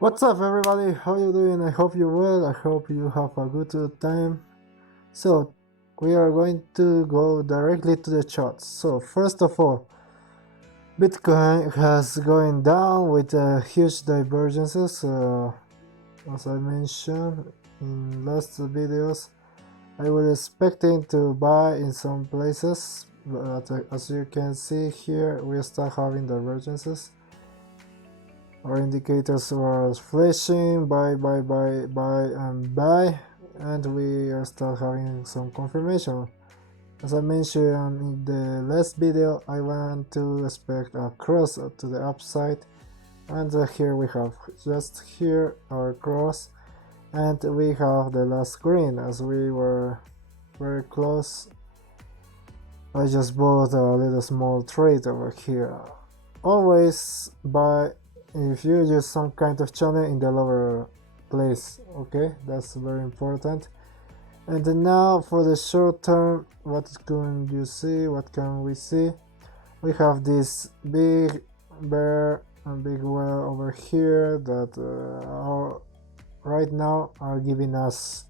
What's up, everybody? How you doing? I hope you're well. I hope you have a good time. So we are going to go directly to the charts. So first of all, Bitcoin has going down with huge divergences. As I mentioned in last videos, I was expecting to buy in some places, but as you can see here, we start having divergences. Our indicators were flashing buy, and we are still having some confirmation. As I mentioned in the last video, I want to expect a cross to the upside, and here we have just here our cross, and we have the last green. As we were very close, I just bought a little small trade over here. Always buy if you use some kind of channel in the lower place, okay, that's very important. And now for the short term, what can you see, what can we see? We have this big bear and big whale over here that are right now are giving us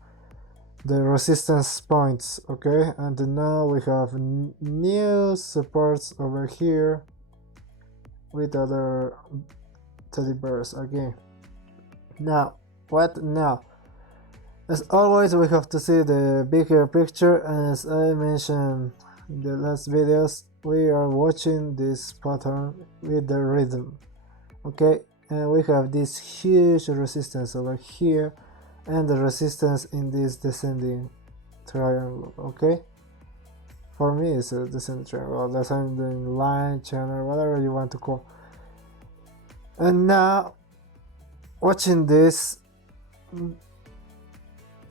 the resistance points, okay. And now we have new supports over here with other teddy bears again. Now, what now? As always, we have to see the bigger picture, and as I mentioned in the last videos, we are watching this pattern with the rhythm, okay. And we have this huge resistance over here and the resistance in this descending triangle, okay. For me it's a descending triangle, descending line, channel, whatever you want to call. And now, watching this,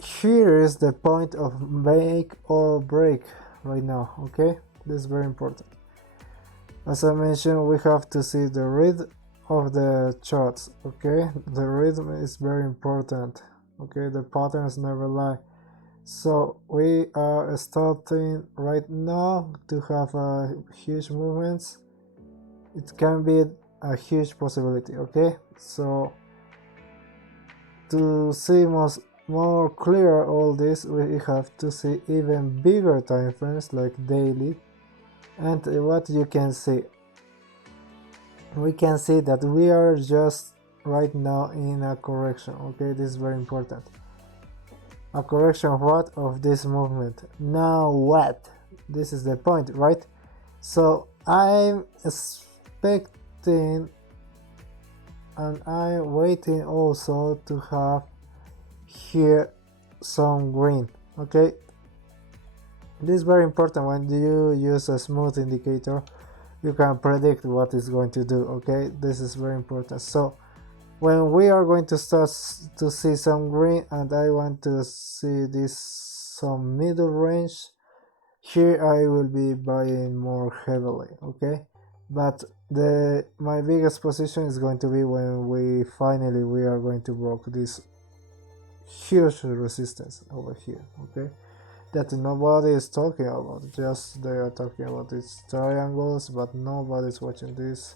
here is the point of make or break right now, okay? This is very important. As I mentioned, we have to see the rhythm of the charts, okay? The rhythm is very important, okay? The patterns never lie. So we are starting right now to have huge movements. It can be a huge possibility, okay. So to see more clear all this, we have to see even bigger time frames like daily. And what you can see, we can see that we are just right now in a correction, okay. This is very important. A correction of what? Of this movement. Now what? This is the point, right? So I'm expecting and I'm waiting also to have here some green, okay. This is very important. When you use a smooth indicator, you can predict what it's going to do, okay. This is very important. So when we are going to start to see some green, and I want to see this some middle range, here I will be buying more heavily, okay. But my biggest position is going to be when we are going to break this huge resistance over here, okay, that nobody is talking about. Just they are talking about these triangles, but nobody's watching these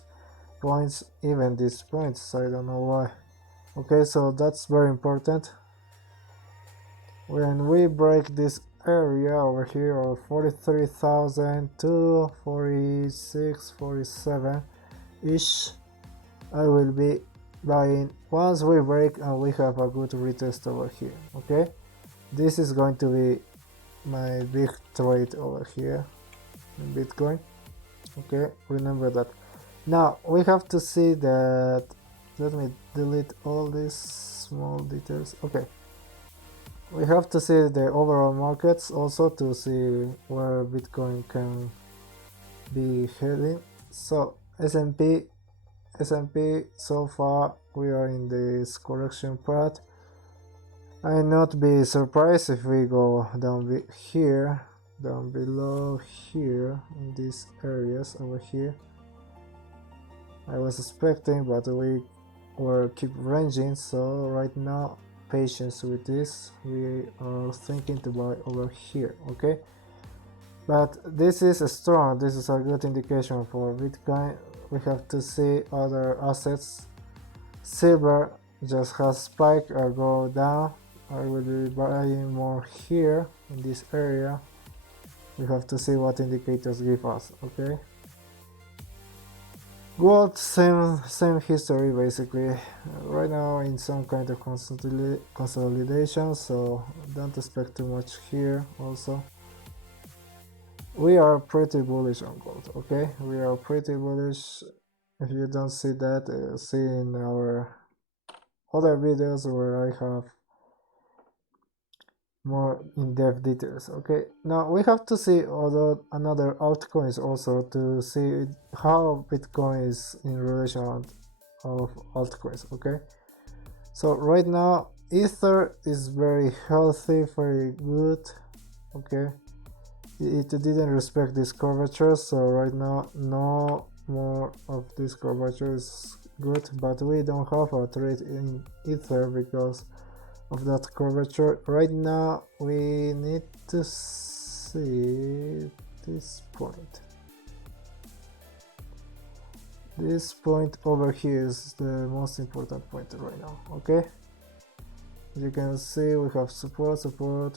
points, even these points. I don't know why, okay. So that's very important. When we break this area over here of 43,000 to 46, 47 ish, I will be buying once we break and we have a good retest over here, okay. This is going to be my big trade over here in Bitcoin, okay. Remember that. Now we have to see that, let me delete all these small details, okay. We have to see the overall markets also to see where Bitcoin can be heading. So S&P, so far we are in this correction part. I'll not be surprised if we go down here, down below here in these areas over here. I was expecting, but we were keep ranging, so right now patience with this. We are thinking to buy over here, okay. But this is strong, this is a good indication for Bitcoin. We have to see other assets. Silver just has spike or go down. I will be buying more here in this area. We have to see what indicators give us. Okay, gold, same history basically. Right now in some kind of consolidation, so don't expect too much here. Also, we are pretty bullish on gold. Okay, we are pretty bullish. If you don't see that, see in our other videos where I have more in-depth details. Okay, now we have to see another altcoins also to see how Bitcoin is in relation of altcoins. Okay, so right now Ether is very healthy, very good. Okay, it didn't respect this curvature, so right now no more of this curvature is good, but we don't have a trade in Ether because of that curvature. Right now we need to see this point. This point over here is the most important point right now. Okay, as you can see, we have support,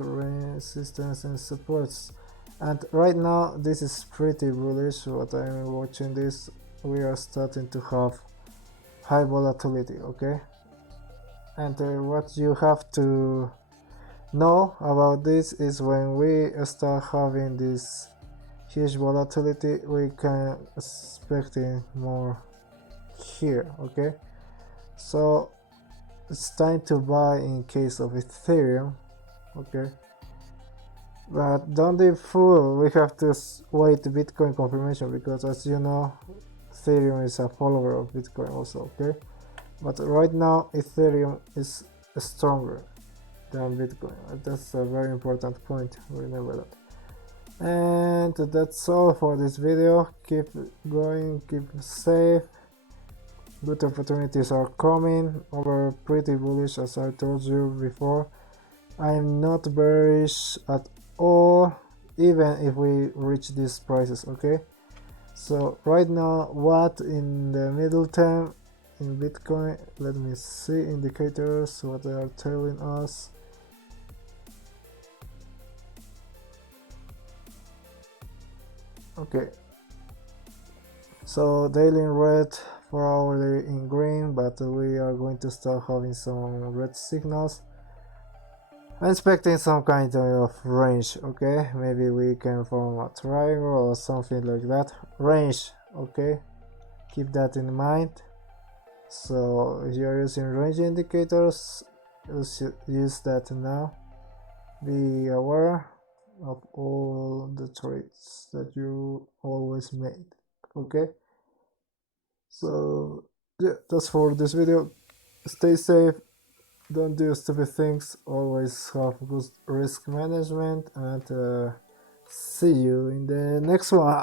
resistance, and supports, and right now this is pretty bullish. What I'm watching this, we are starting to have high volatility. Okay, and what you have to know about this is when we start having this huge volatility, we can expect more here. Okay, so it's time to buy in case of Ethereum. Okay, but don't be fooled, we have to wait Bitcoin confirmation, because as you know Ethereum is a follower of Bitcoin also. Okay, but right now Ethereum is stronger than Bitcoin. That's a very important point, remember that. And that's all for this video. Keep going, keep safe. Good opportunities are coming. We're pretty bullish, as I told you before. I'm not bearish at all, even if we reach these prices. Okay, so right now what in the middle term in Bitcoin, let me see indicators, what they are telling us. Okay, so daily in red, 4-hourly in green, but we are going to start having some red signals. I'm expecting some kind of range. Okay, maybe we can form a triangle or something like that. Range. Okay, keep that in mind. So if you're using range indicators, use that now. Be aware of all the trades that you always made. Okay, so yeah, that's for this video. Stay safe, don't do stupid things, always have good risk management, and see you in the next one.